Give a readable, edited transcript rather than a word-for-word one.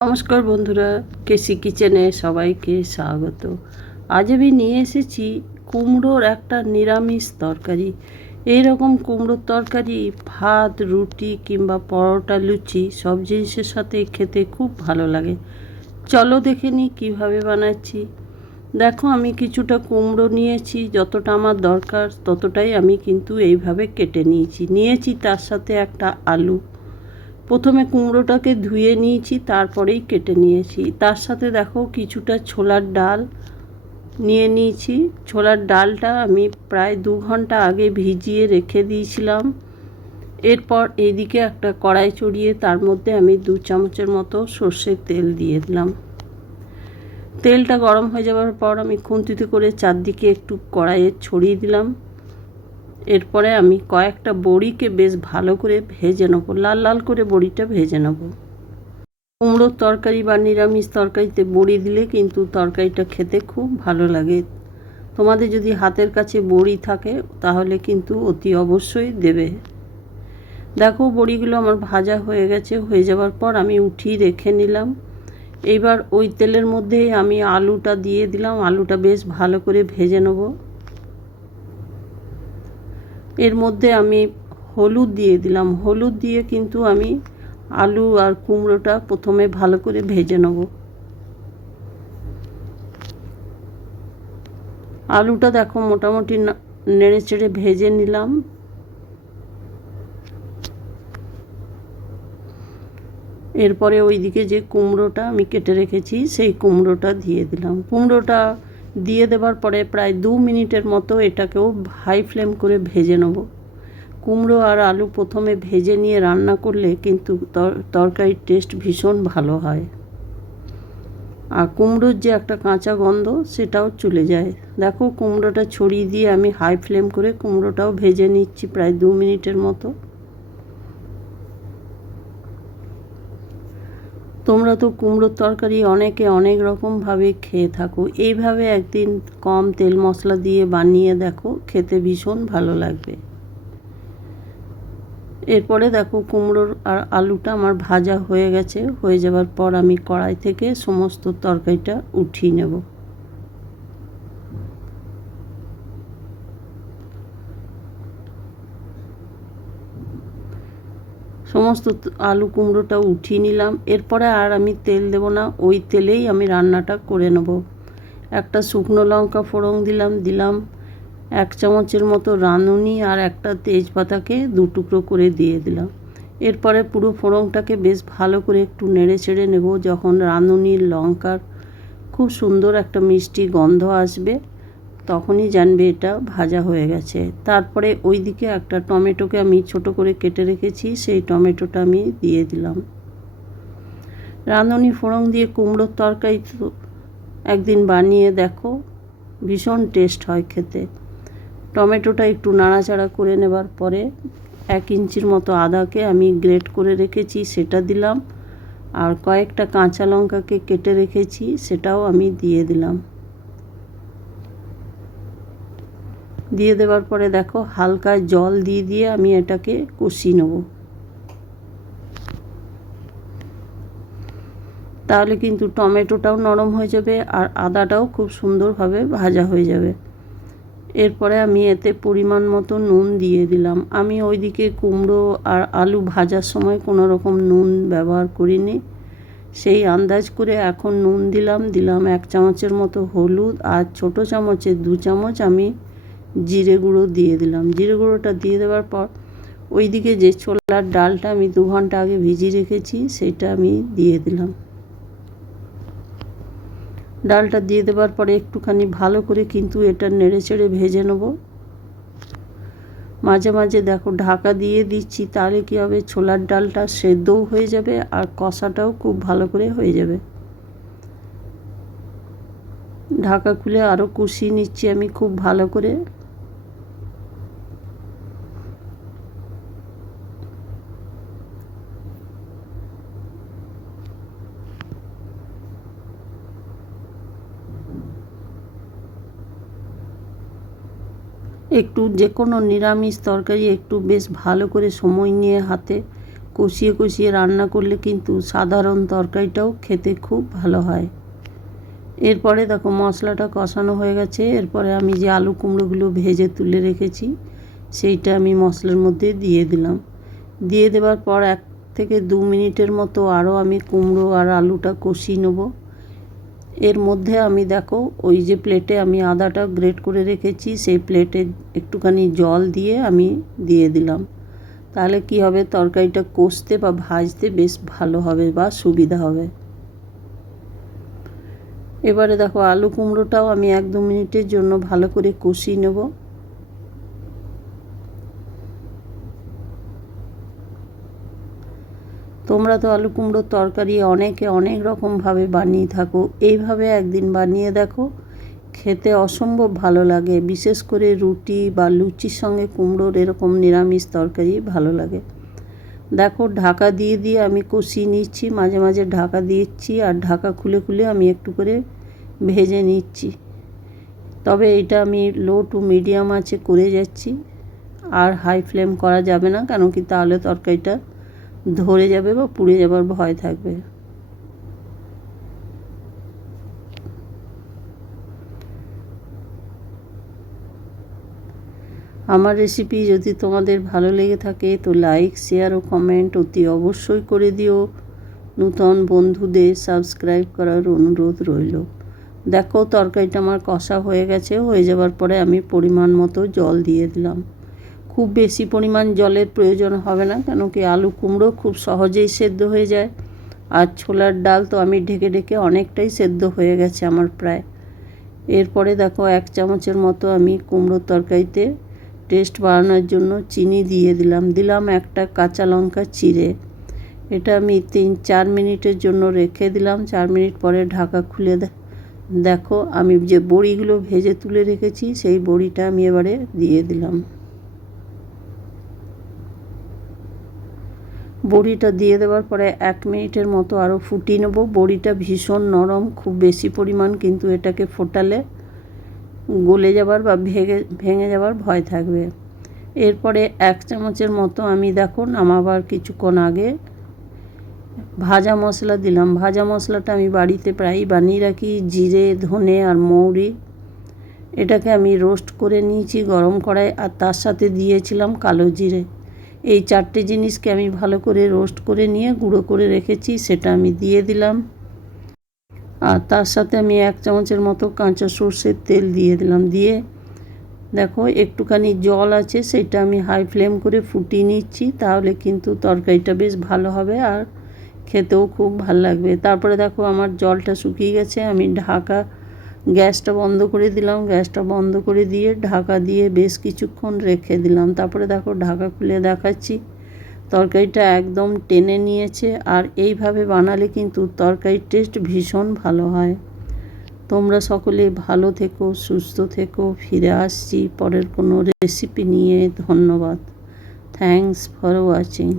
নমস্কার বন্ধুরা, কেসি কিচেনে সবাইকে স্বাগত। আজ আমি নিয়ে এসেছি কুমড়োর একটা নিরামিষ তরকারি। এই রকম কুমড়োর তরকারি ভাত, রুটি কিংবা পরোটা, লুচি সব জিনিসের সাথে খেতে খুব ভালো লাগে। চলো দেখে নিই কীভাবে বানাচ্ছি। দেখো, আমি কিছুটা কুমড়ো নিয়েছি, যতটা আমার দরকার ততটাই আমি কিন্তু এইভাবে কেটে নিয়েছি তার সাথে একটা আলু। প্রথমে কুমড়োটাকে ধুয়ে নিয়েছি, তারপরেই কেটে নিয়েছি। তার সাথে দেখো কিছুটা ছোলার ডাল নিয়ে নিয়েছি। ছোলার ডালটা আমি প্রায় 2 ঘন্টা আগে ভিজিয়ে রেখে দিয়েছিলাম। এরপর এইদিকে একটা কড়াই চড়িয়ে তার মধ্যে আমি 2 চামচের মতো সর্ষের তেল দিয়ে দিলাম। তেলটা গরম হয়ে যাওয়ার পর আমি খুন্তিতে করে চারদিকে একটু কড়াইয়ে ছড়িয়ে দিলাম। এরপরে আমি কয়েকটা বড়িকে বেশ ভালো করে ভেজে নেবো, লাল লাল করে বড়িটা ভেজে নেব। কুমড়োর তরকারি বা নিরামিষ তরকারিতে বড়ি দিলে কিন্তু তরকারিটা খেতে খুব ভালো লাগে। তোমাদের যদি হাতের কাছে বড়ি থাকে তাহলে কিন্তু অতি অবশ্যই দেবে। দেখো, বড়িগুলো আমার ভাজা হয়ে গেছে। হয়ে যাওয়ার পর আমি উঠিয়ে রেখে নিলাম। এইবার ওই তেলের মধ্যেই আমি আলুটা দিয়ে দিলাম। আলুটা বেশ ভালো করে ভেজে নেব। এর মধ্যে আমি হলুদ দিয়ে দিলাম। হলুদ দিয়ে কিন্তু আমি আলু আর কুমড়োটা প্রথমে ভালো করে ভেজে নেব। আলুটা দেখো মোটামুটি নেড়ে চেড়ে ভেজে নিলাম। এরপরে ওইদিকে যে কুমড়োটা আমি কেটে রেখেছি সেই কুমড়োটা দিয়ে দিলাম। কুমড়োটা দিয়ে দেওয়ার পরে প্রায় 2 মিনিটের মতো এটাকেও হাই ফ্লেম করে ভেজে নেব। কুমড়ো আর আলু প্রথমে ভেজে নিয়ে রান্না করলে কিন্তু তরকারির টেস্ট ভীষণ ভালো হয়, আর কুমড়োর যে একটা কাঁচা গন্ধ সেটাও চলে যায়। দেখো, কুমড়োটা ছড়িয়ে দিয়ে আমি হাই ফ্লেম করে কুমড়োটাও ভেজে নিচ্ছি প্রায় 2 মিনিটের মতো। তোমরা তো কুমড়োর তরকারি অনেকে অনেক রকমভাবে খেয়ে থাকো। এইভাবে একদিন কম তেল মশলা দিয়ে বানিয়ে দেখো, খেতে ভীষণ ভালো লাগবে। এরপরে দেখো, কুমড়োর আর আলুটা আমার ভাজা হয়ে গেছে। হয়ে যাওয়ার পর আমি কড়াই থেকে সমস্ত তরকারিটা উঠিয়ে নেব। সমস্ত আলু কুমড়োটা উঠিয়ে নিলাম। এরপরে আর আমি তেল দেব না, ওই তেলেই আমি রান্নাটা করে নেব। একটা শুকনো লঙ্কা ফোড়ন দিলাম 1 চামচের মতো রাঁধুনি, আর একটা তেজপাতাকে 2 টুকরো করে দিয়ে দিলাম। এরপরে পুরো ফোড়নটাকে বেশ ভালো করে একটু নেড়ে চেড়ে নেব। যখন রাঁধুনির লঙ্কার খুব সুন্দর একটা মিষ্টি গন্ধ আসবে তখনই জানবে এটা ভাজা হয়ে গেছে। তারপরে ওইদিকে একটা টমেটোকে আমি ছোট করে কেটে রেখেছি, সেই টমেটোটা আমি দিয়ে দিলাম। রাঁধুনি ফোড়ন দিয়ে কুমড়োর তরকারি তো একদিন বানিয়ে দেখো, ভীষণ টেস্ট হয় খেতে। টমেটোটা একটু নাড়াচাড়া করে নেবার পরে 1 ইঞ্চির মতো আদাকে আমি গ্রেট করে রেখেছি সেটা দিলাম, আর কয়েকটা কাঁচা লঙ্কাকে কেটে রেখেছি সেটাও আমি দিয়ে দিলাম। দিয়ে দেওয়ার পরে দেখো, হালকা জল দিয়ে আমি এটাকে কষিয়ে নেব। তাহলে কিন্তু টমেটোটাও নরম হয়ে যাবে আর আদাটাও খুব সুন্দরভাবে ভাজা হয়ে যাবে। এরপরে আমি এতে পরিমাণ মতো নুন দিয়ে দিলাম। আমি ওইদিকে কুমড়ো আর আলু ভাজার সময় কোনো রকম নুন ব্যবহার করিনি, সেই আন্দাজ করে এখন নুন দিলাম 1 চামচের মতো হলুদ, আর ছোটো চামচের 2 চামচ আমি জিরে গুঁড়ো দিয়ে দিলাম। জিরে গুঁড়োটা দিয়ে দেওয়ার পর ওইদিকে যে ছোলার ডালটা আমি 2 ঘন্টা আগে ভিজিয়ে রেখেছি সেটা আমি দিয়ে দিলাম। ডালটা দিয়ে দেওয়ার পরে একটুখানি ভালো করে কিন্তু এটা নেড়ে চেড়ে ভেজে নেব। মাঝে মাঝে দেখো ঢাকা দিয়ে দিচ্ছি, তাহলে কী হবে, ছোলার ডালটা সেদ্ধও হয়ে যাবে আর কষাটাও খুব ভালো করে হয়ে যাবে। ঢাকা খুলে আরও কষিয়ে নিচ্ছি আমি খুব ভালো করে। একটু যে কোনো নিরামিষ তরকারি একটু বেশ ভালো করে সময় নিয়ে হাতে কষিয়ে কষিয়ে রান্না করলে কিন্তু সাধারণ তরকারিটাও খেতে খুব ভালো হয়। এরপরে দেখো মশলাটা কষানো হয়ে গেছে। এরপরে আমি যে আলু কুমড়োগুলো ভেজে তুলে রেখেছি সেইটা আমি মশলার মধ্যে দিয়ে দিলাম। দিয়ে দেওয়ার পর 1 থেকে 2 মিনিটের মতো আরও আমি কুমড়ো আর আলুটা কষিয়ে নেব। এর মধ্যে আমি দেখো ওই যে প্লেটে আমি আদাটা গ্রেট করে রেখেছি সেই প্লেটে একটুখানি জল দিয়ে আমি দিয়ে দিলাম। তাহলে কি হবে, তরকারিটা কষতে বা ভাজতে বেশ ভালো হবে বা সুবিধা হবে। এবারে দেখো আলু কুমড়োটাও আমি 1-2 মিনিটের জন্য ভালো করে কষিয়ে নেব। তোমরা তো আলু কুমড়োর তরকারি অনেকে অনেক রকমভাবে বানিয়ে থাকো, এইভাবে একদিন বানিয়ে দেখো, খেতে অসম্ভব ভালো লাগে। বিশেষ করে রুটি বা লুচির সঙ্গে কুমড়োর এরকম নিরামিষ তরকারি ভালো লাগে। দেখো ঢাকা দিয়ে দিয়ে আমি কষিয়ে নিচ্ছি, মাঝে মাঝে ঢাকা দিচ্ছি আর ঢাকা খুলে খুলে আমি একটু করে ভেজে নিচ্ছি। তবে এটা আমি লো টু মিডিয়াম আঁচে করে যাচ্ছি, আর হাই ফ্লেম করা যাবে না, কেন কি তাহলে তরকারিটা ধরে যাবে বা পুড়ে যাবার ভয় থাকবে। আমার রেসিপি যদি তোমাদের ভালো লেগে থাকে তো লাইক, শেয়ার ও কমেন্ট অতি অবশ্যই করে দিও। নূতন বন্ধুদের সাবস্ক্রাইব করার অনুরোধ রইল। দেখো তরকারিটা আমার কষা হয়ে গেছে। হয়ে যাওয়ার পরে আমি পরিমাণ মতো জল দিয়ে দিলাম। খুব বেশি পরিমাণ জলের প্রয়োজন হবে না, কেন কি আলু কুমড়ো খুব সহজেই সেদ্ধ হয়ে যায়। আর ছোলার ডাল তো আমি ঢেকে ঢেকে অনেকটাই সেদ্ধ হয়ে গেছে আমার প্রায়। এরপরে দেখো 1 চামচের মতো আমি কুমড়োর তরকারিতে টেস্ট বাড়ানোর জন্য চিনি দিয়ে দিলাম একটা কাঁচা লঙ্কা চিড়ে। এটা আমি 3-4 মিনিটের জন্য রেখে দিলাম। 4 মিনিট পরে ঢাকা খুলে দেখো আমি যে বড়িগুলো ভেজে তুলে রেখেছি সেই বড়িটা আমি এবারে দিয়ে দিলাম। বড়িটা দিয়ে দেওয়ার পরে 1 মিনিটের মতো আরও ফুটিয়ে নেব। বড়িটা ভীষণ নরম, খুব বেশি পরিমাণ কিন্তু এটাকে ফোটালে গলে যাবার বা ভেঙে যাবার ভয় থাকবে। এরপরে 1 চামচের মতো আমি দেখো নামাবার কিছুক্ষণ আগে ভাজা মশলা দিলাম। ভাজা মশলাটা আমি বাড়িতে প্রায়ই বানিয়ে রাখি, জিরে, ধনে আর মৌরি। এটাকে আমি রোস্ট করে নিয়েছি গরম কড়াই, আর তার সাথে দিয়েছিলাম কালো জিরে। এই 4টে জিনিসকে আমি ভালো করে রোস্ট করে নিয়ে গুঁড়ো করে রেখেছি, সেটা আমি দিয়ে দিলাম। আর তার সাথে আমি 1 চামচের মতো কাঁচা সর্ষের তেল দিয়ে দিলাম। দিয়ে দেখো একটুখানি জল আছে, সেটা আমি হাই ফ্লেম করে ফুটিয়ে নিচ্ছি, তাহলে কিন্তু তরকারিটা বেশ ভালো হবে আর খেতেও খুব ভালো লাগবে। তারপরে দেখো আমার জলটা শুকিয়ে গেছে, আমি গ্যাসটা বন্ধ করে দিলাম। গ্যাসটা বন্ধ করে দিয়ে ঢাকা দিয়ে বেশ কিছুক্ষণ রেখে দিলাম। তারপরে দেখো ঢাকা খুলে দেখাচ্ছি, তরকারিটা একদম টেনে নিয়েছে। আর এইভাবে বানালে কিন্তু তরকারির টেস্ট ভীষণ ভালো হয়। তোমরা সকলে ভালো থেকো, সুস্থ থেকো। ফিরে আসছি পরের কোনো রেসিপি নিয়ে। ধন্যবাদ। Thanks for watching.